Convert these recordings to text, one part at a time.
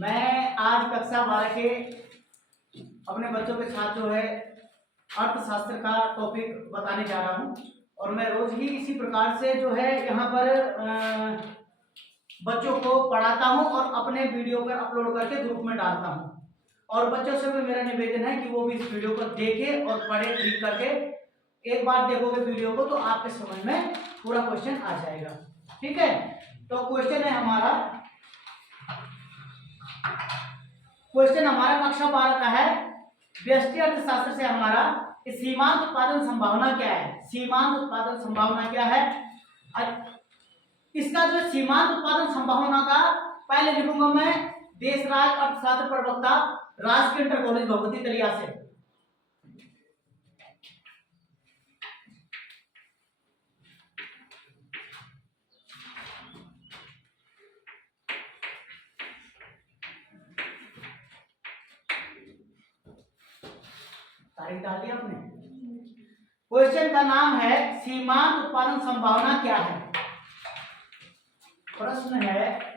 मैं आज कक्षा 12 के अपने बच्चों के साथ जो है अर्थशास्त्र का टॉपिक बताने जा रहा हूं और मैं रोज ही इसी प्रकार से जो है यहाँ पर बच्चों को पढ़ाता हूं और अपने वीडियो पर अपलोड करके ग्रुप में डालता हूं। और बच्चों से भी मेरा निवेदन है कि वो भी इस वीडियो को देखें और पढ़े, क्लिक करके एक बार देखोगे वीडियो को तो आपके समझ में पूरा क्वेश्चन आ जाएगा। ठीक है, तो क्वेश्चन हमारा कक्षा 12 का है। व्यष्टि अर्थशास्त्र से हमारा सीमांत उत्पादन संभावना क्या है। सीमांत उत्पादन संभावना क्या है? इसका जो सीमांत उत्पादन संभावना का पहले लिखूंगा मैं देशराज अर्थशास्त्र प्रवक्ता राजकीय इंटर कॉलेज भगवती तलिया से। तारीख डाल दी आपने। क्वेश्चन का नाम है सीमांत उत्पादन संभावना क्या है। प्रश्न है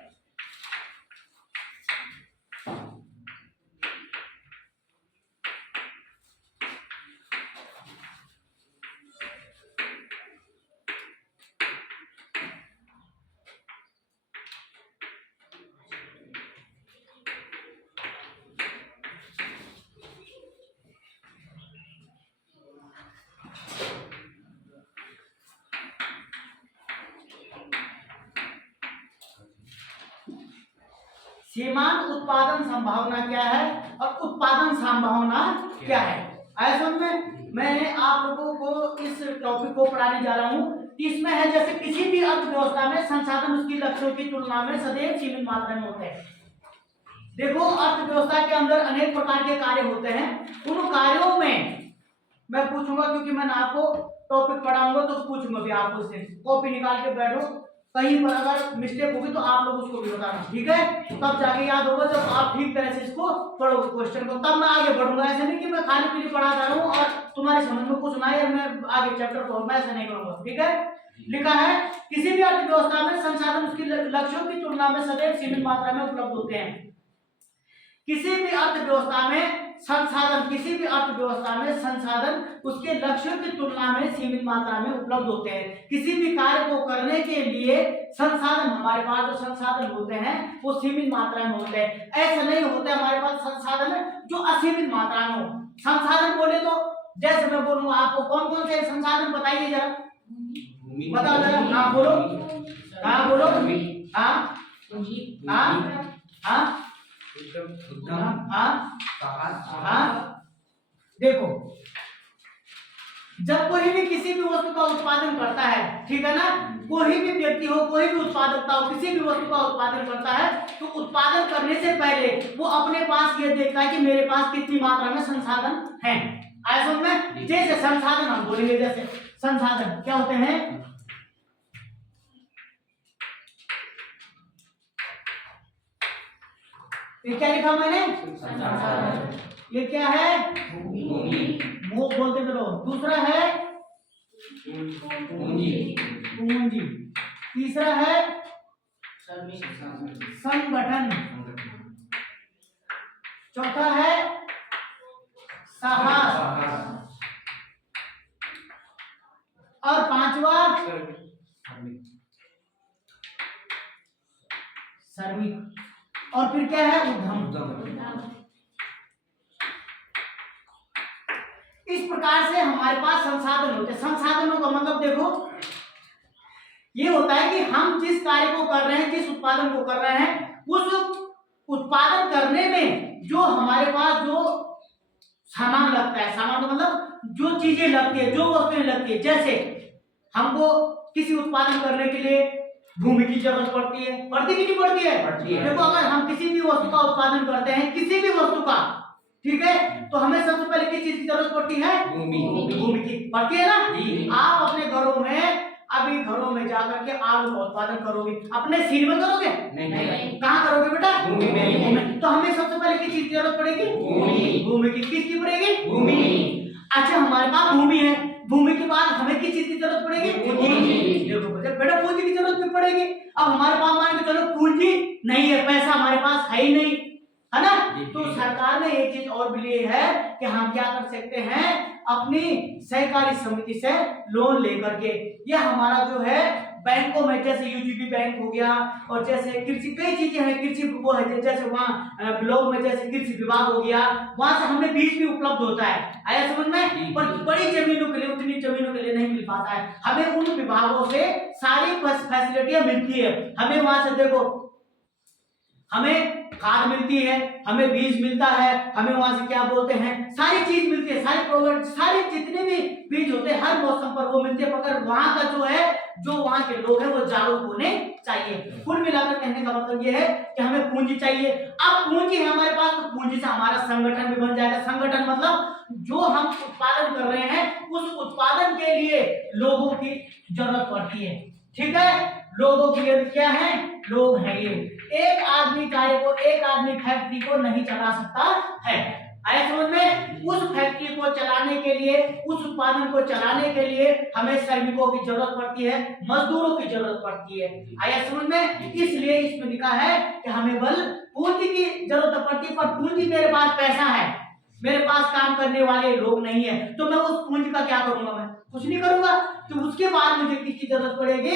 सीमांत उत्पादन संभावना क्या है और उत्पादन संभावना क्या है। ऐसा में मैं आप लोगों को इस टॉपिक को पढ़ाने जा रहा हूं। इसमें है जैसे किसी भी अर्थव्यवस्था में संसाधन उसकी लक्ष्यों की तुलना में सदैव सीमित मात्रा में होते हैं। देखो, अर्थव्यवस्था के अंदर अनेक प्रकार के कार्य होते हैं। उन कार्यों में मैं पूछूंगा, क्योंकि मैंने आपको टॉपिक पढ़ाऊंगा तो पूछूंगा भी आपको। इससे कॉपी निकाल के बैठो, कहीं पर अगर मिस्टेक होगी तो आप लोग उसको भी बताना, ठीक है? तब जाके याद होगा जब आप ठीक तरह से इसको पढ़ोगे क्वेश्चन को, तब मैं आगे बढ़ूंगा। ऐसे नहीं कि मैं खाली पीली पढ़ा जा रहा हूँ और तुम्हारे समझ में कुछ ना है मैं आगे चैप्टर पढ़ूंगा, ऐसा नहीं करूंगा। ठीक है, लिखा है किसी भी अर्थव्यवस्था में संसाधन उसकी लक्ष्यों की तुलना में सदैव सीमित मात्रा में उपलब्ध होते हैं। किसी भी अर्थव्यवस्था में संसाधन उसके लक्ष्यों की तुलना में सीमित मात्रा में उपलब्ध होते हैं। किसी भी कार्य को करने के लिए संसाधन, हमारे पास जो संसाधन होते हैं वो सीमित मात्रा में होते हैं। ऐसा नहीं होता हमारे पास संसाधन जो असीमित मात्रा में हो। संसाधन बोले तो जैसे मैं बोलूंगा आपको कौन कौन से संसाधन बताइए जरा, बताओ जरा। हाँ बोलो, हाँ बोलो, हाँ हाँ हाँ। देखो, जब कोई भी किसी भी वस्तु का उत्पादन करता है, ठीक है ना, कोई भी व्यक्ति हो, कोई भी उत्पादकता हो, किसी भी वस्तु का उत्पादन करता है तो उत्पादन करने से पहले वो अपने पास ये देखता है कि मेरे पास कितनी मात्रा में संसाधन है। ऐसा में जैसे संसाधन हम बोलेंगे, जैसे संसाधन क्या होते हैं? ये क्या लिखा मैंने? ये क्या है? वो बोलते चलो। दूसरा है पूंजी। तीसरा है संगठन। चौथा है साहस और पांचवा श्रमिक। और फिर क्या है? उद्यम। इस प्रकार से हमारे पास संसाधन होते हैं। संसाधनों का मतलब देखो ये होता है कि हम जिस कार्य को कर रहे हैं, जिस उत्पादन को कर रहे हैं, उस उत्पादन करने में जो हमारे पास जो सामान लगता है, सामान का मतलब जो चीजें लगती है, जो वस्तुएं लगती है। जैसे हमको किसी उत्पादन करने के लिए भूमि की जरूरत पड़ती है, पड़ती कि नहीं पड़ती है? देखो, अगर हम किसी भी वस्तु का उत्पादन करते हैं, किसी भी वस्तु का, ठीक है, तो हमें सबसे पहले किस चीज की जरूरत पड़ती है? भूमि की पड़ती है ना। आप अपने घरों में अभी घरों में जाकर के आलू का उत्पादन करोगे, अपने सीन में करोगे? नहीं। कहाँ करोगे बेटा? भूमि में। तो हमें सबसे पहले किस चीज की जरूरत पड़ेगी? भूमि की। किसकी पड़ेगी? भूमि। अच्छा, हमारे पास भूमि है, भूमि के बाद हमें किस चीज की जरूरत पड़ेगी? पूंजी। देखो बेटा, पूंजी की जरूरत भी पड़ेगी। अब हमारे पास मान के चलो ही नहीं, है ना। तो जी। सरकार ने एक चीज और भी ली है कि हम क्या कर सकते हैं, अपनी सहकारी समिति से लोन लेकर के, ये हमारा जो है बैंकों में, जैसे यूजीबी बैंक हो गया, और जैसे कृषि कई चीजें हैं, कृषि वो है, जैसे वहाँ ब्लॉक में जैसे कृषि विभाग हो गया, वहां से हमें बीज भी उपलब्ध होता है, आया समझ में। पर बड़ी जमीनों के लिए, उतनी जमीनों के लिए नहीं मिल पाता है, हमें उन विभागों से सारी फैसिलिटियां मिलती है। हमें वहां से देखो, हमें खाद मिलती है, हमें बीज मिलता है, हमें वहां से क्या बोलते हैं, सारी चीज मिलती है, सारी प्रोवाइड, सारे जितने भी बीज होते हैं हर मौसम पर वो मिलते हैं, मगर वहां का जो है, जो वहां के लोग हैं वो जागरूक होने चाहिए। कुल मिलाकर कहने का मतलब ये है कि हमें पूंजी चाहिए। अब पूंजी है हमारे पास, तो पूंजी से हमारा संगठन भी बन जाएगा। संगठन मतलब जो हम उत्पादन कर रहे हैं, उस उत्पादन के लिए लोगों की जरूरत पड़ती है, ठीक है। लोगों के लिए क्या है, लोग हैं ये। एक आदमी कार्य को, एक आदमी फैक्ट्री को नहीं चला सकता है, आया समझ में। उस फैक्ट्री को चलाने के लिए, उस उत्पादन को चलाने के लिए हमें श्रमिकों की जरूरत पड़ती है, मजदूरों की जरूरत पड़ती है, आया समझ में। इसलिए इसमें लिखा है कि हमें बल पूंजी की जरूरत पड़ती है, पर पूंजी, मेरे पास पैसा है, मेरे पास काम करने वाले लोग नहीं है, तो मैं उस पूंजी का क्या करूंगा, मैं कुछ नहीं करूंगा। तो उसके बाद मुझे किसकी जरूरत पड़ेगी,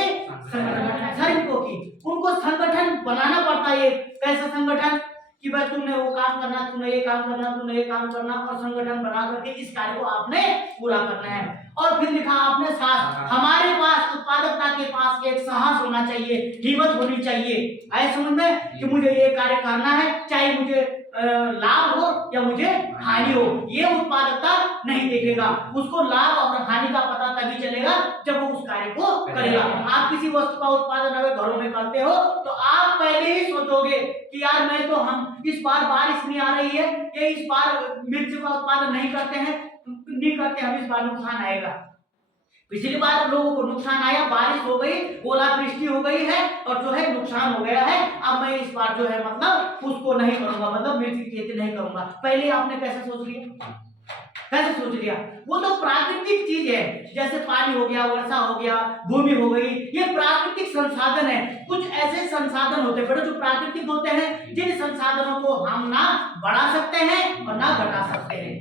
श्रमिकों की। उनको संगठन बनाना पड़ता है। कैसा संगठन, कि भाई तुमने वो काम करना, तुमने ये काम करना, तुमने ये काम करना, और संगठन बना करके इस कार्य को आपने पूरा करना है। और फिर लिखा आपने साहस, हमारे पास उत्पादकता के पास एक साहस होना चाहिए, हिम्मत होनी चाहिए, आए समझ में, कि मुझे ये कार्य करना है, चाहे मुझे लाभ हो या मुझे हानि हो। ये उत्पादकता नहीं देखेगा, उसको लाभ और हानि का पता तभी चलेगा जब वो उस कार्य को करेगा। आप किसी वस्तु का उत्पादन अगर घरों में करते हो, तो आप पहले ही सोचोगे कि यार मैं तो, हम इस बार बारिश नहीं आ रही है, ये इस बार मिर्च का उत्पादन नहीं करते हैं, नहीं करते, हम इस बार नुकसान आएगा। पिछली बार लोगों को नुकसान आया, बारिश हो गई, ओलावृष्टि हो गई है, और जो है नुकसान हो गया है। अब मैं इस बार जो है मतलब उसको नहीं करूंगा, मतलब मिर्च की खेती नहीं करूंगा। पहले आपने कैसे सोच लिया, कैसे सोच लिया। वो तो प्राकृतिक चीज है, जैसे पानी हो गया, वर्षा हो गया, भूमि हो गई, ये प्राकृतिक संसाधन है। कुछ ऐसे संसाधन होते हैं बड़े जो प्राकृतिक होते हैं, जिन संसाधनों को हम ना बढ़ा सकते हैं और ना घटा सकते हैं,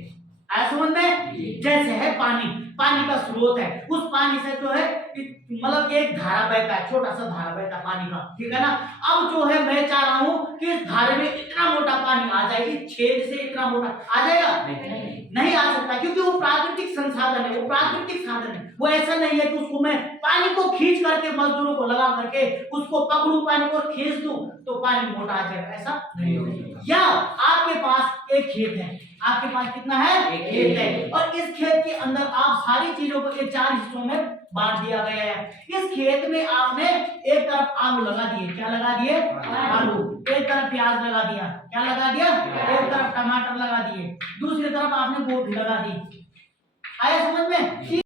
समझ में। जैसे है पानी, पानी का स्रोत है, उस पानी से जो है मतलब एक धारा बहता है, छोटा सा धारा बहता है पानी का, ठीक है ना। अब जो है मैं चाह रहा हूं कि इस धारे में इतना मोटा पानी आ जाएगी, छेद से इतना मोटा आ जाएगा, नहीं आ सकता, क्योंकि वो प्राकृतिक संसाधन है, वो प्राकृतिक साधन है। वो ऐसा नहीं है कि उसको मैं पानी को खींच करके, मजदूरों को लगा करके उसको पकड़ू, पानी को खींच दूं तो पानी मोटा आ जाएगा, ऐसा नहीं होगा। या आपके पास एक खेत है, आपके पास कितना है, एक खेत है, और इस खेत के अंदर आप सारी चीजों को एक 4 हिस्सों में बांट दिया गया है। इस खेत में आपने एक तरफ आलू लगा दिए, क्या लगा दिए, आलू, एक तरफ प्याज लगा दिया, क्या लगा दिया, एक तरफ टमाटर लगा दिए, दूसरी तरफ आपने गोभी लगा दी, आया समझ में।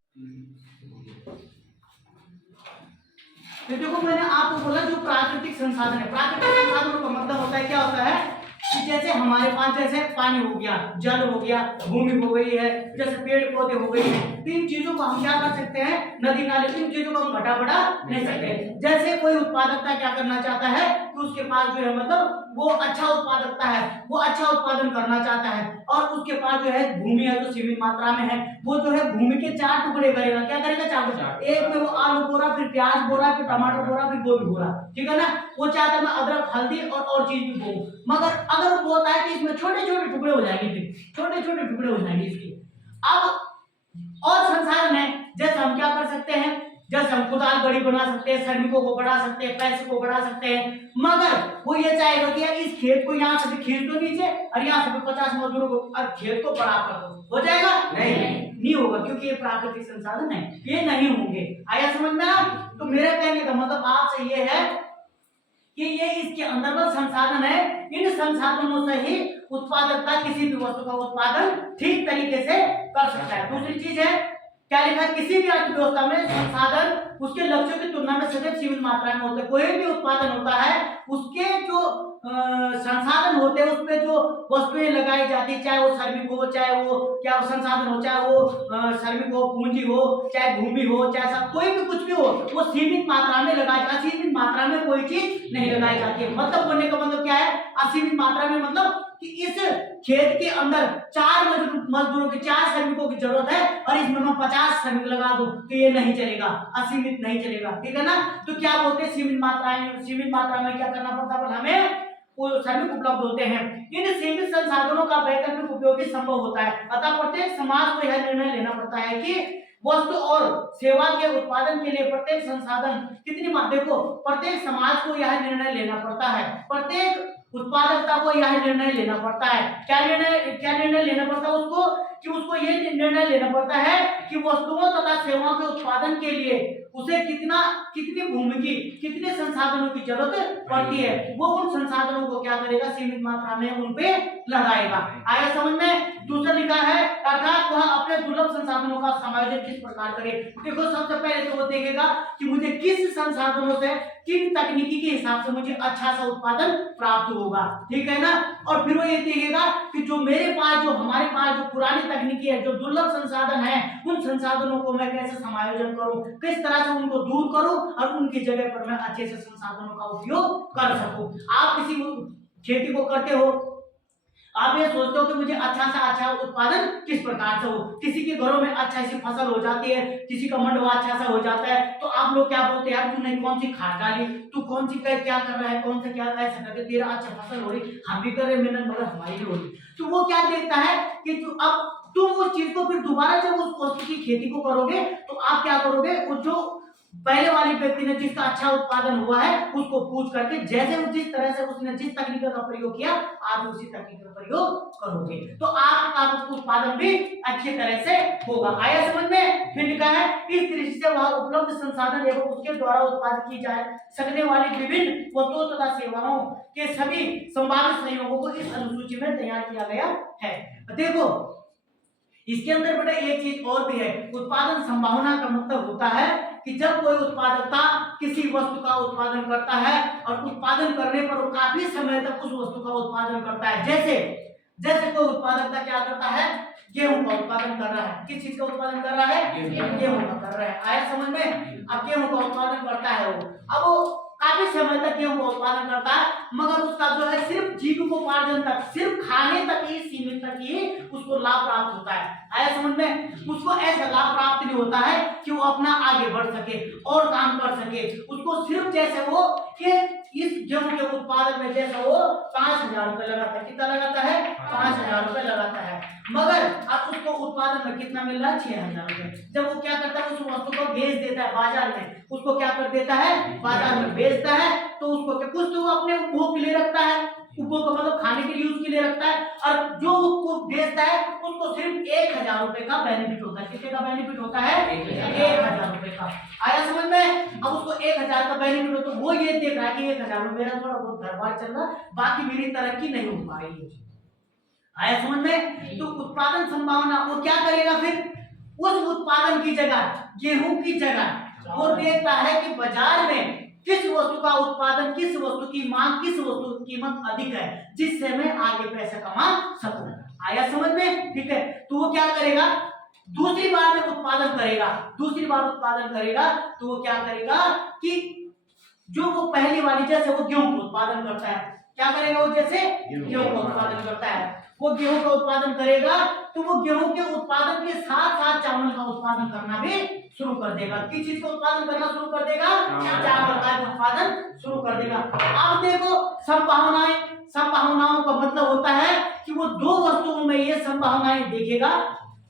तो देखो मैंने आपको बोला जो प्राकृतिक संसाधन है, प्राकृतिक संसाधनों का मतलब होता है, क्या होता है कि जैसे हमारे पास जैसे पानी हो गया, जल हो गया, भूमि हो गई है, जैसे पेड़ पौधे हो गई है, इन चीजों को हम क्या कर सकते हैं, नदी नाले, इन चीजों को हम घटा बढ़ा नहीं सकते। जैसे कोई उत्पादकता क्या करना चाहता है कि उसके पास जो है मतलब वो अच्छा उत्पादकता है, वो अच्छा उत्पादन करना चाहता है, और उसके पास जो है भूमि है जो सीमित मात्रा में है, वो जो है भूमि के 4 टुकड़े करेगा, क्या करेगा, 4, एक में वो आलू बोरा, फिर प्याज बोरा, फिर टमाटर बोरा, फिर गोभी बोरा, ठीक है ना। वो चाहता है मैं अदरक, हल्दी और चीज भी बोऊं, मगर अगर वो बोलता है कि इसमें छोटे छोटे टुकड़े हो जाएंगे, फिर छोटे छोटे टुकड़े हो जाएंगे इसके। अब और संसाधन है, जैसे हम क्या कर सकते हैं, जैसे हम कुदाल बड़ी बना सकते हैं, श्रमिकों को बढ़ा सकते हैं, पैसे को बढ़ा सकते हैं, मगर वो ये चाहेगा कि यार इस खेत को यहाँ से खींच दो नीचे, और यहाँ से 50 मजदूरों को, और खेत को बड़ा कर दो, हो जाएगा, नहीं होगा, क्योंकि ये प्राकृतिक संसाधन है, ये नहीं होंगे, आया समझ में आप। तो मेरे कहने का मतलब आपसे ये है कि ये इसके अंतर्गत संसाधन है, इन संसाधनों से ही उत्पादकता, किसी भी वस्तु का उत्पादन ठीक तरीके से कर सकता है। दूसरी चीज है, क्या लिखा है, किसी भी अर्थव्यवस्था में संसाधन उसके लक्ष्यों की तुलना में सदैव सीमित मात्रा में होते हैं। कोई भी उत्पादन होता है, उसके जो संसाधन होते हैं उस पे जो वस्तुएं लगाई जाती है, चाहे वो श्रमिक हो, चाहे वो क्या संसाधन हो, चाहे वो श्रमिक हो, पूंजी हो, चाहे भूमि हो, चाहे सब कोई भी कुछ भी हो, वो सीमित मात्रा में लगाई, असीमित मात्रा में कोई चीज नहीं लगाई जाती है। मतलब बोलने का मतलब क्या है, असीमित मात्रा में मतलब कि इस खेत के अंदर 4 मजदूरों की, 4 श्रमिकों की जरूरत है और इसमें मैं 50 श्रमिक लगा दूं तो ये नहीं चलेगा, असीमित नहीं चलेगा, ठीक है ना। तो क्या बोलते हैं, सीमित मात्रा में क्या करना पड़ता है, हमें वो श्रमिक उपलब्ध होते हैं। इन सीमित संसाधनों का वैकल्पिक उपयोग ही संभव होता है। अतः प्रत्येक समाज को यह निर्णय लेना पड़ता है कि वस्तु और सेवा के उत्पादन के लिए प्रत्येक संसाधन कितनी मात्रा को, प्रत्येक समाज को यह निर्णय लेना पड़ता है, प्रत्येक उत्पादकता को यह निर्णय लेना पड़ता है। क्या निर्णय लेना पड़ता है उसको, कि उसको ये निर्णय लेना पड़ता है कि वस्तुओं तथा सेवाओं के उत्पादन के लिए उसे कितनी भूमि की, कितने संसाधनों की जरूरत पड़ती है, वो उन संसाधनों को क्या करेगा, सीमित मात्रा में उन पे लगाएगा। आया समझ में। दूसरा लिखा है, अर्थात वह अपने दुर्लभ संसाधनों का समायोजन किस प्रकार करे। देखो सबसे पहले तो वो देखेगा कि मुझे किस संसाधनों से, किन तकनीकी के हिसाब से मुझे अच्छा सा उत्पादन प्राप्त होगा, ठीक है ना। और फिर वो ये देखेगा कि जो मेरे पास, जो हमारे पास जो पुरानी तकनीकी है, जो दुर्लभ संसाधन है, उन संसाधनों को मैं कैसे समायोजन करूं, किस तरह से उनको दूर करूं और उनकी जगह पर मैं अच्छे से संसाधनों का उपयोग कर सकूं। आप किसी खेती को करते हो, आप ये सोचते हो कि मुझे अच्छा से अच्छा उत्पादन किस प्रकार से हो। किसी के घरों में अच्छा सी फसल हो जाती है, किसी का मंडवा अच्छा सा हो जाता है, तो आप लोग क्या बोलते हैं, यार तूने कौन सी खाद डाली, तू कौन सी क्या कर रहा है, कौन सा क्या ऐसा करके तेरा अच्छा फसल हो रही, हम भी कर रहे मेहनत मगर हमारी भी हो रही। तो वो क्या देखता है कि तुम उस चीज को फिर दोबारा जब उस वस्तु की खेती को करोगे तो आप क्या करोगे, उस जो पहले वाली व्यक्ति ने जिसका अच्छा उत्पादन हुआ है उसको पूछ करके, जैसे वो जिस तरह से उसने जिस तकनीक का प्रयोग किया, आप उसी तकनीक का प्रयोग करोगे तो आपका उत्पादन भी अच्छी तरह से होगा। आया समझ में। फिर लिखा है, इस दृष्टि से वह उपलब्ध संसाधन एवं उसके द्वारा उत्पादित की जा सकने वाली विभिन्न वस्तुओं तथा सेवाओं के सभी संभावित संयोगों को इस अनुसूची में तैयार किया गया है। देखो इसके अंदर बेटा एक चीज और भी है, उत्पादन संभावना का मतलब होता है कि जब कोई उत्पादकता किसी वस्तु का उत्पादन करता है और उत्पादन करने पर वो काफी समय तक उस वस्तु का उत्पादन करता है। जैसे कोई उत्पादकता क्या करता है, गेहूं का उत्पादन कर रहा है। किस चीज का उत्पादन कर रहा है, गेहूं का कर रहा है। आया समझ में। अब गेहूं का उत्पादन करता है वो, अब वो काफी समय तक गेहूं का उत्पादन करता है, मगर उसका जो है सिर्फ जीविकोपार्जन तक, सिर्फ खाने तक ही सीमित तक ही उसको लाभ प्राप्त होता है। आया समझ में। उसको ऐसा लाभ प्राप्त नहीं होता है कि वो अपना आगे बढ़ सके और काम कर सके। उसको सिर्फ जैसे वो इस गेहूं के उत्पादन में जैसे वो 5,000 रुपए लगाता है, कितना लगाता है, 5,000 रुपए लगाता है, मगर अब उसको उत्पादन में कितना मिल रहा है, 6,000 रुपए। जब वो क्या करता है, उस वस्तु को बेच देता है बाजार में, उसको क्या कर देता है, बाजार में बेचता है, तो उसको कुछ तो वो अपने उपभोग के लिए रखता है, उपभोग का मतलब खाने के यूज के लिए रखता है, और जो उसको बेचता है उसको सिर्फ 1,000 रुपए का बेनिफिट होता है। कितने का बेनिफिट होता है, 1,000 रुपए का। आया समझ में। अब उसको 1,000 का बेनिफिट हो तो वो ये देख रहा है कि 1,000 में मेरा थोड़ा बहुत घर बार चल रहा, बाकी मेरी तरक्की नहीं हो पा रही है। आया समझ में। तो उत्पादन संभावना वो क्या करेगा, फिर उस उत्पादन की जगह, गेहूं की जगह वो देखता है कि बाजार में किस वस्तु का उत्पादन, किस वस्तु की मांग, किस वस्तु की कीमत अधिक है, जिससे मैं आगे पैसा कमा सकूं। आया समझ में। ठीक है, तो वो क्या करेगा, दूसरी बार जब उत्पादन करेगा, तो वो क्या करेगा कि जो वो पहली वाली, जैसे वो गेहूं का उत्पादन करता है, क्या करेगा वो, जैसे गेहूं का उत्पादन करता है, वो गेहूं का उत्पादन करेगा तो वो गेहूं के उत्पादन के साथ साथ चावल का उत्पादन करना भी शुरू कर देगा। किस चीज का उत्पादन करना शुरू कर देगा, चावल का उत्पादन शुरू कर देगा। अब देखो संभावनाओं का मतलब होता है कि वो दो वस्तुओं में ये संभावनाएं देखेगा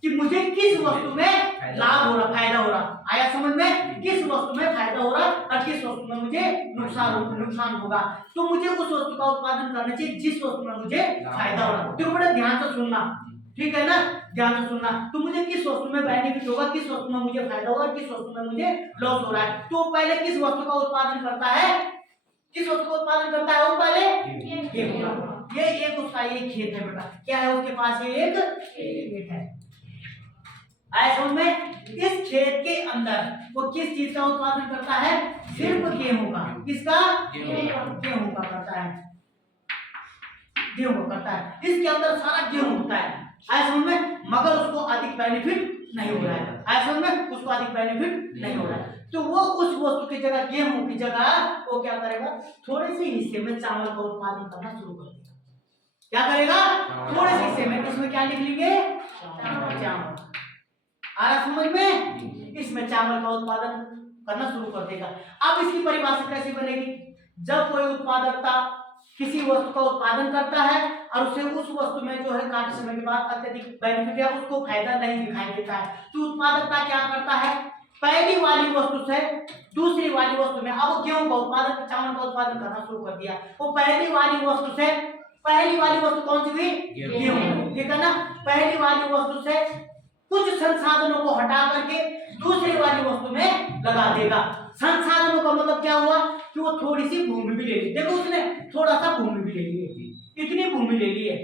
कि मुझे किस वस्तु में लाभ हो रहा, फायदा हो रहा। आया समझ में। किस वस्तु में फायदा हो रहा और किस वस्तु में मुझे नुकसान होगा, तो मुझे उस वस्तु का उत्पादन करना चाहिए जिस वस्तु में मुझे फायदा हो रहा। तो बड़े ध्यान से सुनना, ठीक है ना, ध्यान से सुनना। तो मुझे किस वस्तु में बेनिफिट होगा, किस वस्तु में मुझे फायदा होगा, किस वस्तु में मुझे लॉस हो रहा है। तो पहले किस वस्तु का उत्पादन करता है, किस वस्तु का उत्पादन करता है, वो पहले गेहूं का। ये एक उसका ये खेत है बेटा, क्या है उसके पास, ये एक खेत है। आया समझ में। इस खेत के अंदर वो किस चीज का उत्पादन करता है, सिर्फ गेहूं का। किसका, गेहूं का करता है। गेहूं का करता है, इसके अंदर सारा गेहूं होता है, आया समझ में, मगर उसको अधिक बेनिफिट नहीं हो रहा है, आया समझ में, उसको अधिक बेनिफिट नहीं हो रहा है। तो वो उस वस्तु की जगह, गेहूं की जगह वो क्या करेगा, थोड़े से हिस्से में चावल का उत्पादन करना शुरू कर देगा। क्या करेगा, थोड़े से हिस्से में, इसमें क्या लिख लेंगे, चावल, आया समझ में, इसमें चावल का उत्पादन करना शुरू कर देगा। अब इसकी परिभाषा कैसे बनेगी, जब कोई उत्पादकता किसी वस्तु का उत्पादन करता है और उसे उस वस्तु में जो है काफी समय के बाद अत्यधिक बेनिफिट या उसको फायदा नहीं दिखाई देता है, तो उत्पादकता क्या करता है, पहली वाली वस्तु से दूसरी वाली वस्तु में, अब गेहूं का उत्पादन, चावल का उत्पादन करना शुरू कर दिया, वो पहली वाली वस्तु से, पहली वाली वस्तु कौन सी हुई, गेहूं, ठीक है ना, पहली वाली वस्तु से कुछ संसाधनों को हटा करके दूसरी वाली वस्तु में लगा देगा। संसाधनों का मतलब क्या हुआ कि वो थोड़ी सी भूमि भी ले ली, देखो उसने थोड़ा सा भूमि भी ले ली है, इतनी भूमि ले ली है,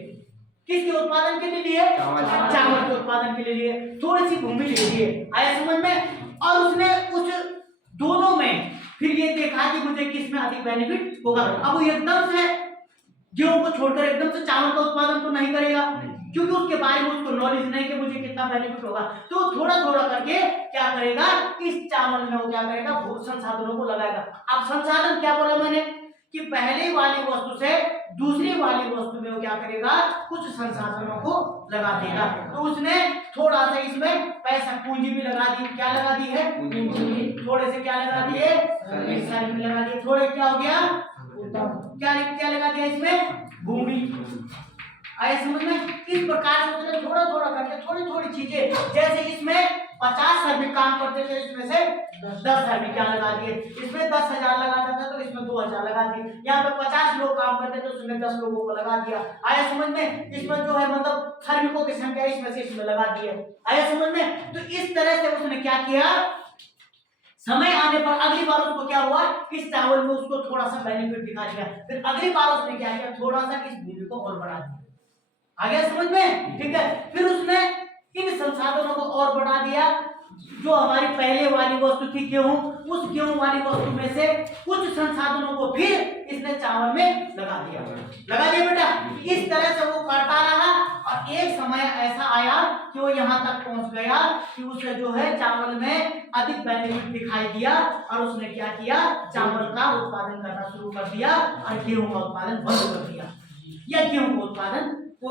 किसके उत्पादन के लिए, चावल के उत्पादन के लिए थोड़ी सी भूमि ले ली है, आया समझ में, और उसने उस दोनों में फिर ये देखा कि मुझे किस में अधिक बेनिफिट होगा। अब वो एकदम से गेहूं को छोड़कर एकदम से चावल का उत्पादन तो नहीं करेगा, क्योंकि उसके बारे में उसको नॉलेज नहीं कि मुझे कितना बेनिफिट होगा, तो थोड़ा थोड़ा करके क्या करेगा, इस चावल में वो क्या करेगा, भूत संसाधनों को लगाएगा। अब संसाधन क्या बोला मैंने कि पहले वाली वस्तु से दूसरी वाली वस्तु में वो क्या करेगा, कुछ संसाधनों को लगा देगा। तो उसने थोड़ा सा इसमें पैसा पूंजी भी लगा दी, क्या लगा दी है, पूंजी, थोड़े से क्या लगा दिए, सर्विस लगा दिए, थोड़े क्या हो गया, क्या क्या लगा दिया इसमें, भूमि, आए समझ में। इस प्रकार से उसने थोड़ा थोड़ा करके थोड़ी थोड़ी चीजें, जैसे इसमें 50 श्रमिक काम करते थे, इसमें से 10 श्रमिक क्या लगा दिए, इसमें 10,000 लगाता था तो इसमें 2,000 लगा दिए, यहाँ पे 50 लोग काम करते थे तो उसमें 10 लोगों को लगा दिया, आया समझ में, इसमें जो है मतलब श्रमिकों की संख्या इसमें से इसमें लगा दी है, आया समझ में। तो इस तरह से उसने क्या किया, समय आने पर अगली बार उसको क्या हुआ, इस चावल में उसको थोड़ा सा बेनिफिट दिखा दिया, फिर अगली बार उसने क्या किया, थोड़ा सा इस भूमि को और बढ़ा दिया, आ गया समझ में, ठीक है। फिर उसने इन संसाधनों को और बढ़ा दिया, जो हमारी पहले वाली वस्तु थी गेहूं, उस गेहूं वाली वस्तु में से कुछ संसाधनों को फिर इसने चावल में लगा दिया बेटा। इस तरह से वो करता रहा और एक समय ऐसा आया कि वो यहाँ तक पहुंच गया कि उसे जो है चावल में अधिक बेनिफिट दिखाई दिया और उसने क्या किया, चावल का उत्पादन करना शुरू कर दिया और गेहूं का उत्पादन बंद कर दिया, या गेहूं का उत्पादन को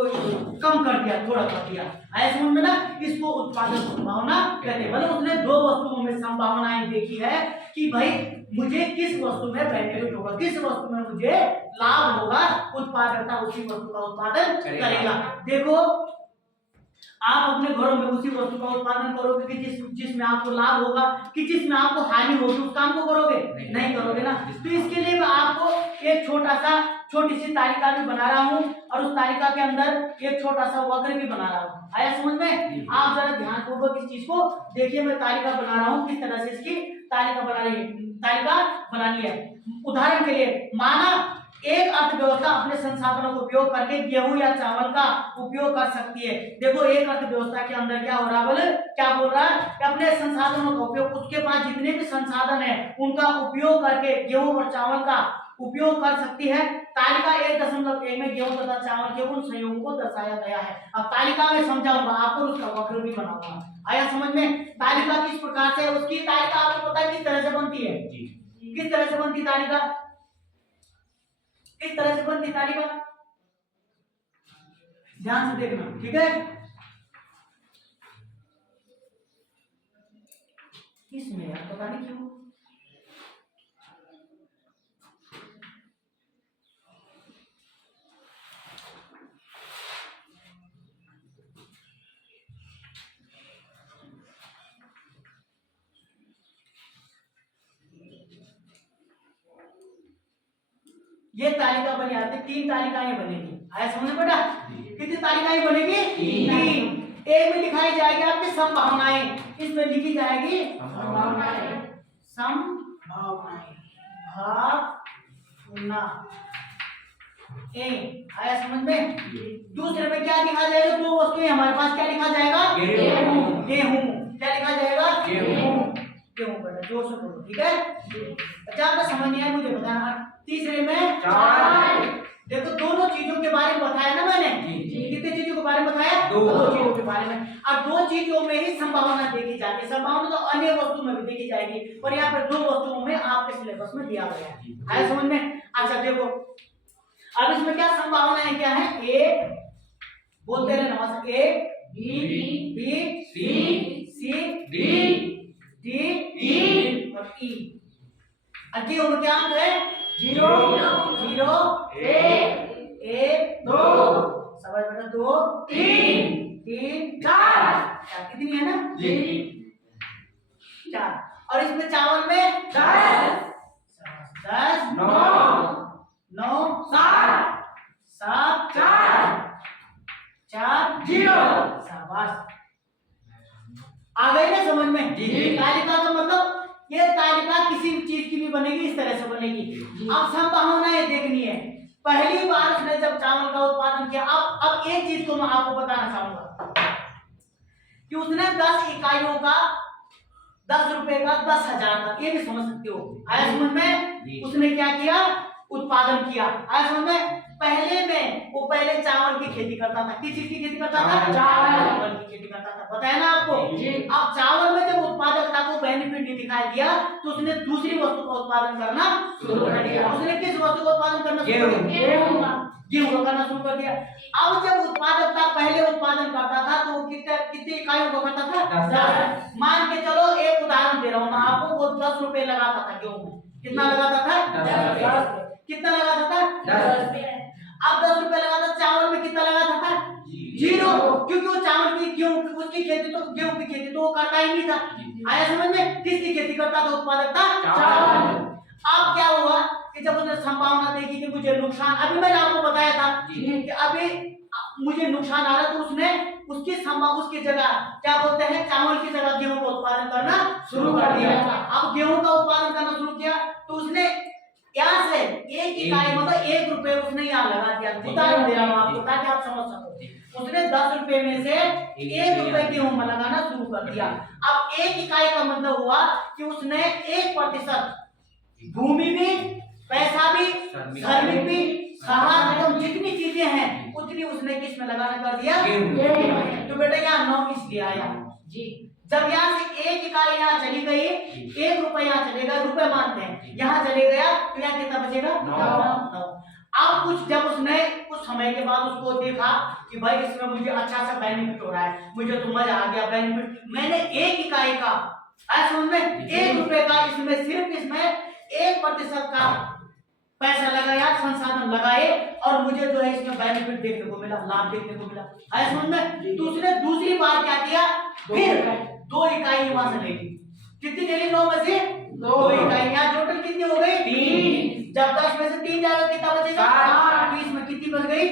कम कर दिया, थोड़ा कर दिया, ऐसे समझ में ना। इसको उत्पादन संभावना कहते हैं। मतलब उसने दो वस्तुओं में संभावनाएं देखी है कि भाई मुझे किस वस्तु में बेनिफिट होगा, किस वस्तु में मुझे लाभ होगा, उत्पादकता उसी वस्तु का उत्पादन करेगा। देखो आप अपने घरों में उसी वस्तु का उत्पादन करोगे कि जिसमें आपको लाभ होगा, कि जिसमें आपको हानि होगी, उस काम को करोगे नहीं करोगे ना। तो इसके लिए मैं आपको एक छोटी सी तालिका भी बना रहा हूँ और उस तालिका के अंदर एक छोटा सा वक्र भी बना रहा हूँ, आया समझ में। आप जरा ध्यानपूर्वक इस चीज को देखिए, मैं तालिका बना रहा हूँ, किस तरह से इसकी तालिका बनानी है। उदाहरण के लिए माना एक अर्थव्यवस्था अपने संसाधनों का उपयोग करके गेहूं या चावल का उपयोग कर सकती है। देखो एक अर्थव्यवस्था के अंदर क्या हो रहा है, क्या बोल रहा है कि अपने संसाधनों का उपयोग, उसके पास जितने भी संसाधन है उनका उपयोग करके गेहूं और चावल का उपयोग कर सकती है। तालिका 1.1 में गेहूं तथा चावल के उन संयोगों को दर्शाया गया है। अब तालिका में समझाऊंगा आपको, उसका वक्र भी बनाऊंगा, आया समझ में। तालिका किस प्रकार से, उसकी तालिका आपको पता है किस तरह से बनती है, किस तरह से बनती तालिका, किस तरह से बनती तालिका, ध्यान से देखना, ठीक है। इसमें यार पता नहीं क्यों ये तालिका बनी आती, 3 तालिकाएं बनेगी, आया समझ बेटा। कितनी तालिकाएं बनेगी, 3। एक में दिखाई जाएगी आपकी संभावनाएं, इसमें लिखी जाएगी आया समझ में। दूसरे में क्या लिखा जाएगा, 2 वस्तुएं हमारे पास, क्या लिखा जाएगा, गेहूं, क्या लिखा जाएगा, गेहूं बेटा, जोर से बोलो, ठीक है। अच्छा आपको समझ नहीं आया मुझे बताना। तीसरे में चावल, देखो दोनों चीजों के बारे में बताया ना मैंने, कितने चीजों के बारे में बताया, दो चीजों के बारे में। अब दो चीजों में ही संभावना देखी जाती है, संभावना तो अन्य वस्तु में भी देखी जाएगी, पर यहाँ पर दो वस्तुओं में आपके सिलेबस में दिया गया है समझ में। अच्छा देखो अब इसमें क्या संभावना है, क्या है, ए बोलते रहे नमस्कार, A B C D E और ई। अति उनके अंक है 0 0 1 2 समझ बेटा 2 3 4 कितनी है ना जी 4। और इसमें चावल में 10 9 9 7 7 4 0 शाबाश। आ गई ना समझ में। तालिका का मतलब ये तालिका किसी चीज की भी बनेगी इस तरह से बनेगी। अब संभावनाएं देखनी है। पहली बार उसने जब चावल का उत्पादन किया, अब एक चीज को मैं आपको बताना चाहूंगा कि उसने 10 इकाइयों का 10 रुपए का 10,000 तक, ये भी समझ सकते हो। आया समझ में। उसने क्या किया, उत्पादन किया। आया समझ में। पहले में वो पहले चावल की खेती करता था। किस चीज की खेती करता था, चावल की खेती करता था, बताया ना आपको। अब चावल में जब उत्पादकता को बेनिफिट नहीं दिखाई दिया तो उसने दूसरी वस्तु का उत्पादन करना शुरू कर दिया। उसने किस वस्तु का उत्पादन करना शुरू कर दिया, गेहूं का करना शुरू कर दिया। अब जब उत्पादकता पहले उत्पादन करता था तो वो कितनी इकाइयों को करता था, 10। मान के चलो एक उदाहरण दे रहा हूं मैं आपको, वो 10 रुपए लगाता था गेहूं में। कितना लगाता था, 10। कितना लगाता था, 10। अब 10 रुपए लगाता, चावल में कितना लगाता था, 0, क्योंकि वो चावल की गेहूं उसकी खेती तो गेहूं की खेती तो वो करता ही नहीं था। आया समझ में। किसकी खेती करता था, उत्पादकता चावल। अब क्या हुआ कि जब उसने संभावना देखी कि मुझे नुकसान, अभी मैंने आपको बताया था कि अभी मुझे नुकसान आ रहा, तो उसने उसकी जगह क्या बोलते हैं, चावल की जगह गेहूं का उत्पादन करना शुरू कर दिया। अब गेहूं का उत्पादन करना शुरू किया तो उसने यहाँ से एक इकाई मतलब 1 रुपए उसने यहाँ लगा दिया। उदाहरण दे रहा हूँ आपको ताकि आप समझ सको। उसने 10 रुपए में से 1 रुपए गेहूं में लगाना शुरू कर दिया। अब 1 इकाई का मतलब हुआ कि उसने 1% भूमि भी, पैसा भी, श्रमिक भी, सामान जितनी चीजें हैं उतनी उसने किस में लगाना कर दिया, तो बेटा यहाँ 9 इसलिए आया जी। जब यहाँ से 1 इकाई यहाँ चली गई, 1 रुपए यहाँ चलेगा, रुपए मानते हैं, यहाँ चले गया तो यहाँ कितना बचेगा, 9। अब कुछ जब उसने कुछ समय के बाद उसको देखा कि भाई इसमें मुझे अच्छा सा बेनिफिट हो रहा है, मुझे तो मजा आ गया बेनिफिट, मैंने 1 इकाई का ऐसा में 1 रुपए का इसमें सिर्फ इसमें 1% का पैसा लगाया, संसाधन लगाए और मुझे जो है इसमें बेनिफिट देखने को मिला, लाभ देखने को मिला। ऐसा में तो उसने दूसरी बार क्या किया, फिर 2 इकाई वहां से लेगी। कितनी ले ली, 9 में से 2 इकाई। यहाँ टोटल कितनी हो गई, 3। जब 10 में से 3 जाएगा कितना बचेगा, 7। 20 में कितनी बच गई,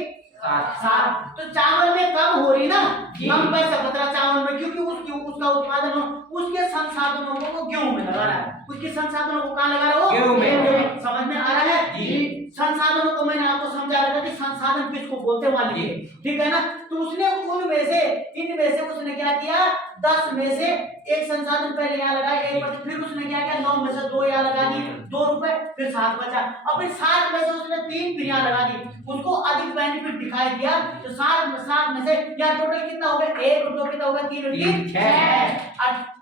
7। तो चावल में कम हो रही ना, कम पैसा बच रहा चावल में, क्योंकि उसका उत्पादन उसके संसाधनों को वो गेहूं में लगा रहा है। उसके संसाधनों को कहाँ लगा रहा है, वो गेहूं में। समझ में आ रहा है जी। संसाधनों को मैंने आपको समझा रहा था कि संसाधन किसको बोलते वाली है, ठीक है ना। तो उसने उनमें से इनमें से उसने क्या किया, 10 में से 1 संसाधन पहले यहाँ लगाया 1%, फिर उसने क्या किया 9 में से 2 यहाँ लगा दी, 2 रुपए, फिर 7 बचा, और फिर 7 में से उसने 3 फिर यहाँ लगा दी, उसको अधिक बेनिफिट दिखाई दिया। तो 7 में से यहाँ टोटल कितना हो गया, 1 रुपये कितना हो गया, 3 3 6,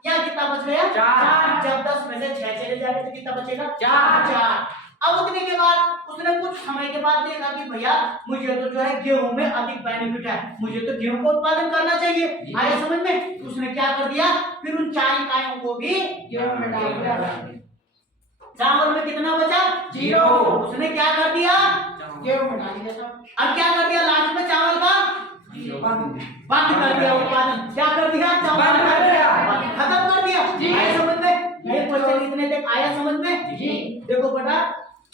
यहाँ कितना बच गया, 4। जब 10 में से 6 चले जाएंगे तो कितना बचेगा, 4। अब उतने के बाद उसने कुछ समय के बाद देखा कि भैया मुझे तो जो है गेहूं में अधिक बेनिफिट है, मुझे तो गेहूं का उत्पादन करना चाहिए। आया समझ में। उसने क्या कर दिया, फिर उन 4 इकाइयों को भी गेहूं में डाल दिया। चावल में कितना बचा, 0। उसने क्या कर दिया, गेहूं में डाल दिया। अब क्या कर दिया, लास्ट में चावल का बंद कर दिया उत्पादन। क्या कर दिया, चावल खत्म कर दिया। आया समझ में। ये क्वेश्चन इतने तक आया समझ में जी। देखो बेटा,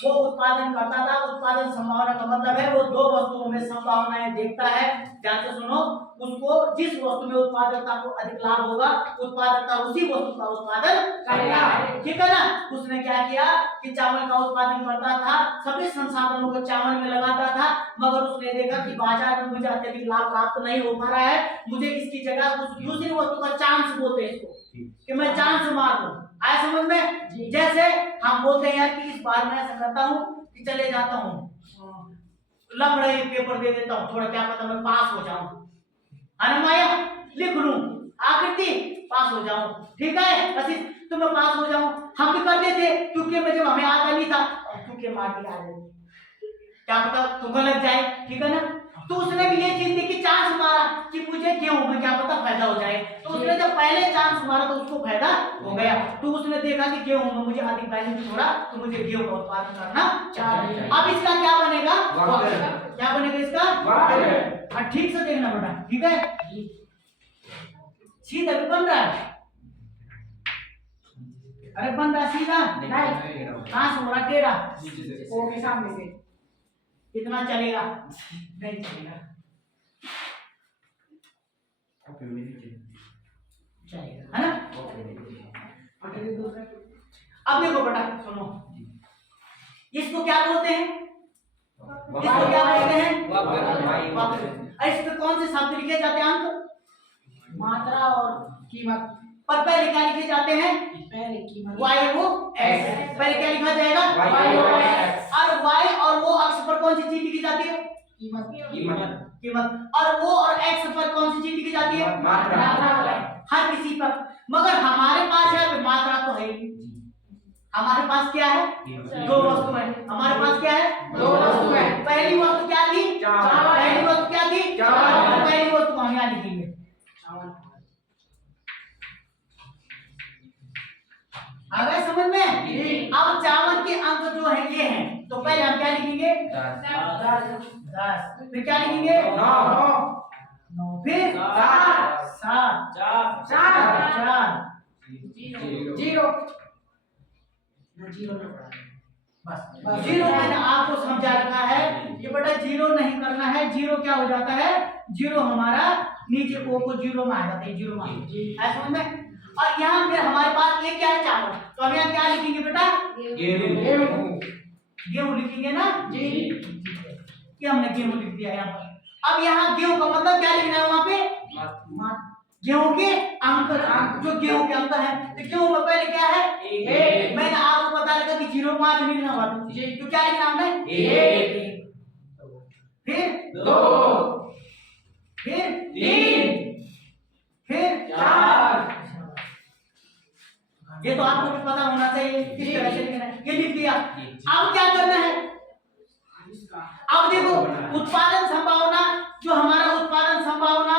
वो उत्पादन करता था, उत्पादन संभावना का मतलब है वो 2 वस्तुओं में संभावनाएं देखता है। ध्यान से सुनो, उसको जिस वस्तु में उत्पादकता को अधिक लाभ होगा, उत्पादकता उसी वस्तु का उत्पादन करता है, ठीक है ना। उसने क्या किया कि चावल का उत्पादन करता था, सभी संसाधनों को चावल में लगाता था, मगर उसने देखा कि बाजार में मुझे अत्यधिक लाभ प्राप्त नहीं हो पा रहा है, मुझे इसकी जगह उस दूसरी वस्तु का चांस बोलते हैं इसको, कि मैं चांस मार लूं। आया समझ में। जैसे हम बोलते हैं यार कि इस बार मैं ऐसा करता हूँ कि चले जाता हूँ लग रही पेपर दे देता हूँ, थोड़ा क्या पता मैं पास हो जाऊं, है ना माया, लिख लूं आकृति, पास हो जाऊं, ठीक है बस तो मैं पास हो जाऊं। हम भी करते थे क्योंकि मैं जब हमें आता नहीं था क्योंकि मार दिया क्या पता तुमको लग जाए, ठीक है ना। तो उसने भी ये चीज देखी, चांस मारा कि मुझे क्यों में क्या पता फायदा हो जाए, तो उसने जब पहले चांस मारा तो उसको फायदा हो गया, तो उसने देखा कि गेहूं में मुझे अधिक बैलेंस थोड़ा, तो मुझे गेहूं का उत्पादन करना चाहिए। अब इसका क्या बनेगा, क्या बनेगा इसका, ठीक से देखना बेटा, ठीक है, सीधा भी बन रहा है, अरे बन रहा सीधा नहीं, कहां से हो रहा टेढ़ा, ओ के सामने से इतना चलेगा नहीं चलेगा, चलेगा है ना। अब देखो बेटा सुनो, इसको क्या बोलते हैं, इसको क्या बोलते हैं वक्र। इस पे कौन से शब्द लिखे जाते हैं, अंक, मात्रा और कीमत, पर पहले क्या लिखे जाते हैं, पहले कीमत y वो x, पहले क्या लिखा जाएगा y, और y और वो अक्ष पर कौन सी चीज लिखी जाती है, कीमत, और वो और x पर कौन सी चीज लिखी जाती है, मात्रा, हर किसी पर। मगर हमारे पास है मात्रा तो है, हमारे पास क्या है, दो वस्तु है, हमारे पास क्या है, दो वस्तु है। पहली वस्तु क्या थी, पहली वस्तु क्या थी, पहली वस्तु हम यहाँ लिखेंगे, आ गए समझ में। अब चावल के अंक जो है ये हैं, तो पहले हम क्या लिखेंगे, 10, फिर क्या लिखेंगे 9, फिर 7, 4, 0, बस जीरो मैंने आपको समझा रखा है कि बेटा जीरो नहीं करना है, जीरो क्या हो जाता है, जीरो हमारा नीचे ओ को जीरो में आ जाता है, जीरो में ऐसा समझ में। और यहाँ फिर हमारे पास ये क्या है, चावल, तो हम यहाँ क्या लिखेंगे बेटा, गेहूं लिखेंगे ना जी, कि हमने गेहूं लिख दिया यहाँ पर। अब यहाँ गेहूं का मतलब क्या लिखना है, वहां पे गेहूं के अंक, जो गेहूं के अंक है, तो गेहूं में पहले क्या है, एक, मैंने आपको बता रखा कि 0.5 लिखना हुआ, तो क्या लिखना हमने, 1, फिर 2, फिर 3, फिर 4, ये तो आपको भी पता होना चाहिए किस तरह से लिखना है, ये लिख दिया। अब क्या करना है, अब देखो उत्पादन संभावना, जो हमारा उत्पादन संभावना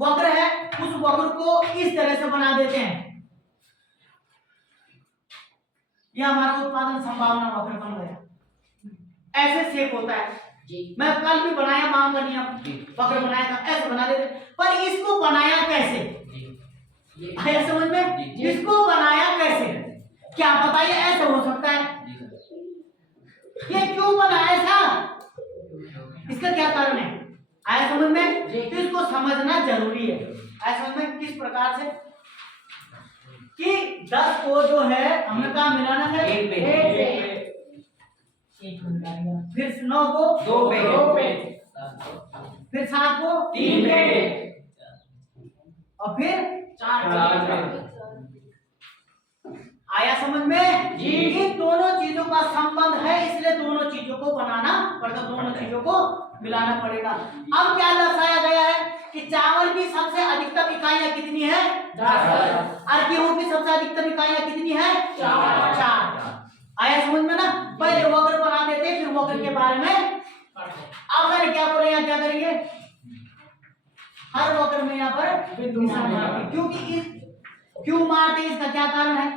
वक्र है, उस वक्र को इस तरह से बना देते हैं, यह हमारा उत्पादन संभावना वक्र बन गया, ऐसे शेप होता है जी। मैं कल भी बनाया मांग का नियम वक्र बनाया था, ऐसे बना देते, पर इसको बनाया कैसे, आया समझ में, इसको बनाया कैसे, क्या बताइए, ऐसे हो सकता है, ये क्यों बनाया ऐसा, इसका क्या कारण है, आया समझ में, तो इसको समझना जरूरी है। आया समझ में, किस प्रकार से कि 10 को जो है हमने कहा मिलाना है, एक मिला दिया, फिर 9 को 2 पे, फिर 7 को 3 पे, और फिर 4 पे। आया समझ में जी, इन दोनों चीजों का संबंध है, इसलिए दोनों चीजों को बनाना पड़ता, दोनों चीजों को मिलाना पड़ेगा। अब क्या दर्शाया गया है कि चावल की सबसे अधिकतम इकाइयां कितनी है, 10, और गेहूं की सबसे अधिकतम इकाइयां कितनी है, 4। आया समझ में ना, पहले वक्र बना देते फिर वक्र के बारे में पढ़ते। अब मैंने क्या बोला, यहाँ क्या करेंगे, हर वक्र में यहाँ पर निशान मारते, क्योंकि क्यों मारते, इसका क्या कारण है,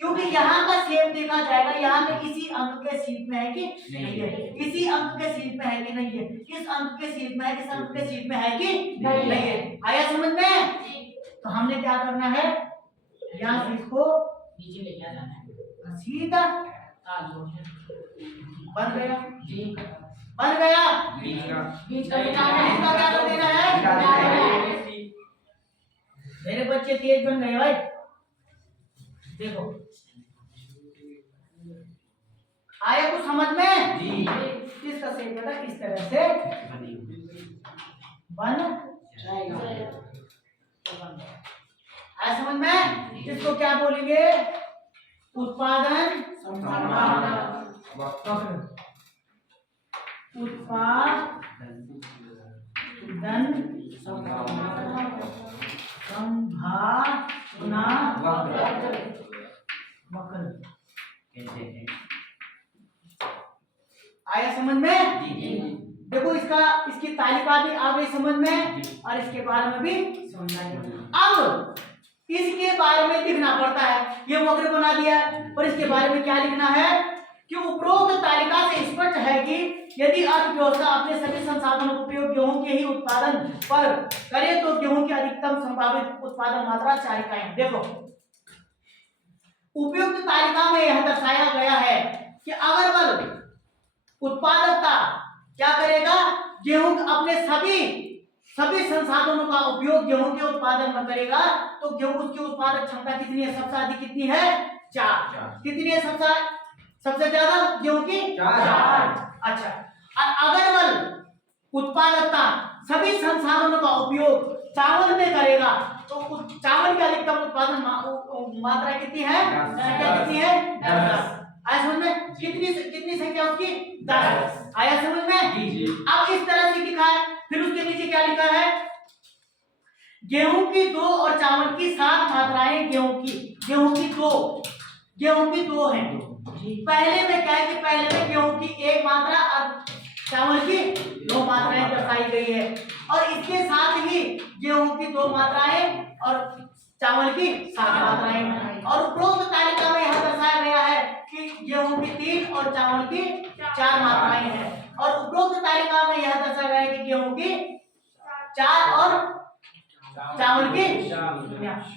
क्योंकि यहाँ का शेप देखा जाएगा, यहाँ पे किसी अंक के सीट में है कि नहीं है, किसी अंक के सीट में है कि नहीं है, किस अंक के सीट में है, किस अंक के सीट में है कि नहीं है। आया समझ में, तो हमने क्या करना है, यहाँ से इसको नीचे लेके आ जाना है, सीधा बन गया, बन गया, बीच का इसका क्या कर देना है, मेरे बच्चे तेज बन गए भाई, देखो आया कुछ समझ में जी, इसका शेप बेटा इस तरह से बन जाएगा, आया समझ में, इसको क्या बोलेंगे, उत्पादन संभावना वक्र, उत्पादन संभावना वक्र। आया समझ में? देखो इसकी तालिका भी आ गई समझ में और इसके बारे में भी समझ आ गई। अब इसके बारे में लिखना पड़ता है, ये वक्र बना दिया और इसके बारे में क्या लिखना है कि उपरोक्त तालिका से स्पष्ट है कि यदि अर्थव्यवस्था अपने सभी संसाधनों का उपयोग गेहूं के ही उत्पादन पर करे तो गेहूं की अधिकतम संभावित उत्पादन मात्रा 4 इकाई। देखो उपयुक्त तालिका में यह दर्शाया गया है कि अगर वह उत्पादकता क्या करेगा, गेहूं अपने सभी संसाधनों का उपयोग गेहूं के उत्पादन में करेगा तो गेहूं उसकी उत्पादक क्षमता कितनी है, सबसे अधिक कितनी है, 4। कितनी है सबसे ज्यादा गेहूं की 4। अच्छा, अगर वह उत्पादकता सभी संसाधनों का उपयोग चावल में करेगा तो चावल की अधिकतम उत्पादन मात्रा कितनी है, कितनी है, 10। आया समझ में? कितनी संख्या उसकी, 10। आया समझ में? अब इस तरह से लिखा है। फिर उसके नीचे क्या लिखा है, गेहूं की 2 और चावल की 7 मात्राएं गेहूं की 2 हैं। पहले में क्या है कि पहले में गेहूं की 1 मात्रा और चावल की 2 मात्राएं दर्शाई गई है और इसके साथ ही गेहूं की 2 मात्राएं और चावल की 7 मात्राएं और उपरोक्त तालिका में यह दर्शाया गया है कि गेहूं की 3 और चावल की 4 मात्राएं हैं और उपरोक्त तालिका में यह दर्शाया गया है कि गेहूं की 4 और चावल की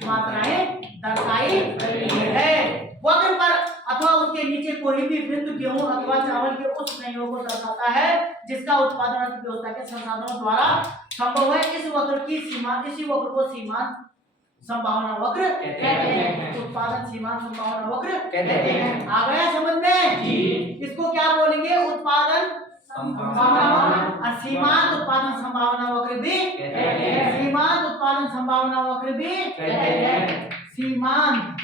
मात्राएं दर्शाई गई है। वक्र पर अथवा उसके नीचे कोई भी बिंदु गेहूं अथवा चावल के उस संयोग को दर्शाता है जिसका उत्पादन अर्थव्यवस्था के संसाधनों द्वारा संभव है। इसी वक्र को सीमांत संभावना वक्र कहते हैं। उत्पादन सीमांत संभावना वक्र कहते हैं। आ गया समझ में? इसको क्या बोलेंगे, उत्पादन संभावना और सीमांत उत्पादन संभावना वक्र भी कहते हैं। सीमांत उत्पादन संभावना वक्र भी कहते हैं। सीमांत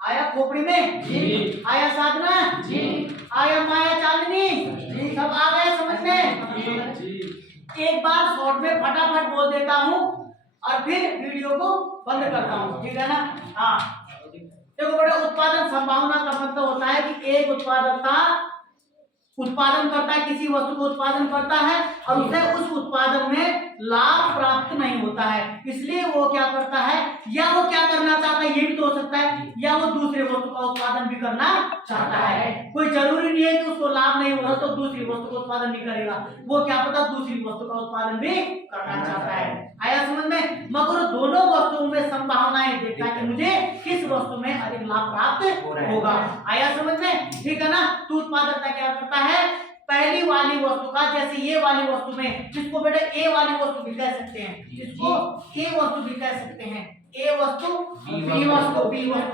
आया खोपड़ी में जी, आया साधना जी, आया माया चांदनी जी, सब आ गए समझ में जी। एक बार शॉर्ट में फटाफट बोल देता हूँ और फिर वीडियो को बंद करता हूँ, ठीक है ना? हाँ देखो बेटा, उत्पादन संभावना का मतलब होता है कि एक उत्पादन करता है, किसी वस्तु को उत्पादन करता है और उसे उस उत्पादन में लाभ प्राप्त नहीं होता है, इसलिए वो क्या करता है, या वो क्या करना चाहता है, ये भी तो हो सकता है, या वो दूसरे वस्तु का उत्पादन भी करना चाहता है। कोई जरूरी नहीं है कि उसको लाभ नहीं होगा तो दूसरी वस्तु का उत्पादन भी करेगा, वो क्या पता दूसरी वस्तु का उत्पादन भी करना चाहता है। आया समझ में? मगर दोनों वस्तुओं में संभावनाएं देखता है कि मुझे किस वस्तु में अधिक लाभ प्राप्त होगा। आया समझ में? ठीक है ना? तो उत्पादकता क्या करता है, पहली वाली वस्तु का, जैसे ये वाली वस्तु में, जिसको बेटा ए वाली वस्तु भी कह सकते हैं, जिसको ए वस्तु भी कह सकते हैं, ए वस्तु बी वस्तु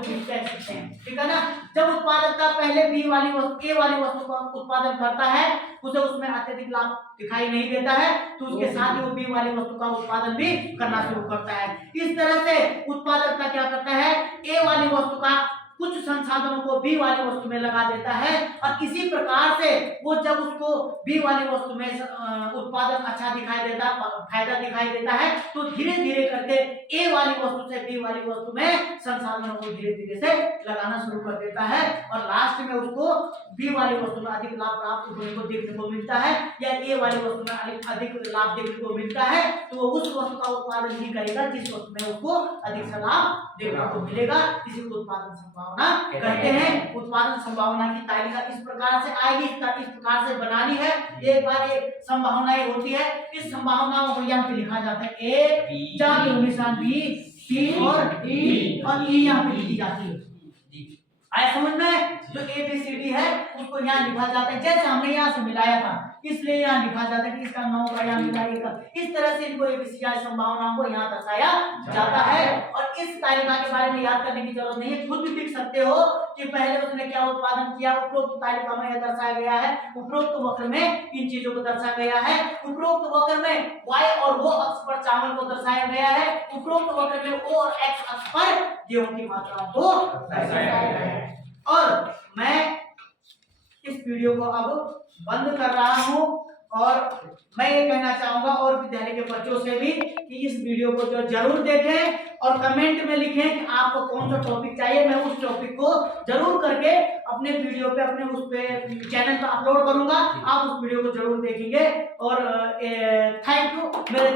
भी कह सकते हैं, ठीक है ना? जब उत्पादकता पहले बी वाली वस्तु ए वाली वस्तु का उत्पादन करता है, उसे उसमें अत्यधिक लाभ दिखाई नहीं देता है तो उसके साथ ही वो बी वाली वस्तु का उत्पादन भी करना शुरू करता है। इस तरह से उत्पादकता क्या करता है, ए वाली वस्तु का कुछ संसाधनों को बी वाली वस्तु में लगा देता है और इसी प्रकार से वो जब उसको बी वाली वस्तु में उत्पादन अच्छा दिखाई देता, फायदा दिखाई देता है, तो धीरे धीरे करके ए वाली वस्तु से बी वाली वस्तु में संसाधनों को धीरे धीरे से लगाना शुरू कर देता है और लास्ट में उसको बी वाली वस्तु में अधिक लाभ प्राप्त होने को देखने को मिलता है या ए वाली वस्तु में अधिक लाभ देखने को मिलता है, तो वो उस वस्तु का उत्पादन ही करेगा जिस वस्तु में उसको अधिक से लाभ देखने को मिलेगा। इसी को उत्पादन संभावना कहते हैं। उत्पादन संभावना की तालिका इस प्रकार से आएगी, इस प्रकार से बनानी है। एक बार ये संभावनाएं होती है, इस संभावनाओं को यहाँ पे लिखा जाता है ए, चार निशान बी, सी और डी और ई यहाँ पे लिखी जाती है। आया समझ में? जो ए बी सी डी है उसको यहाँ लिखा जाता है, जैसे हमने यहाँ से मिलाया था इसलिए यहाँ लिखा जाता है कि इसका 9 का यहाँ मिलाइएगा। इस तरह से इनको एबीसीआई संभावनाओं को यहाँ दर्शाया जाता है और इस तालिका के बारे में याद करने की जरूरत नहीं है, खुद भी लिख सकते हो कि पहले उसने क्या उत्पादन किया। उपरोक्त तालिका में यह दर्शाया गया है, उपरोक्त वक्र में इन चीजों को दर्शाया गया है। उपरोक्त वक्र में y और वो अक्ष पर चावल को दर्शाया गया है, उपरोक्त वक्र में o और x अक्ष पर गेहूं की मात्रा को दर्शाया गया है। और मैं वीडियो को अब बंद कर रहा हूँ और मैं ये कहना चाहूंगा और विद्यालय के बच्चों से भी कि इस वीडियो को जो जरूर देखें और कमेंट में लिखें कि आपको कौन सा टॉपिक चाहिए। मैं उस टॉपिक को जरूर करके अपने वीडियो पे अपने उस पे चैनल पर अपलोड करूंगा। आप उस वीडियो को जरूर देखेंगे और थैंक यू मेरे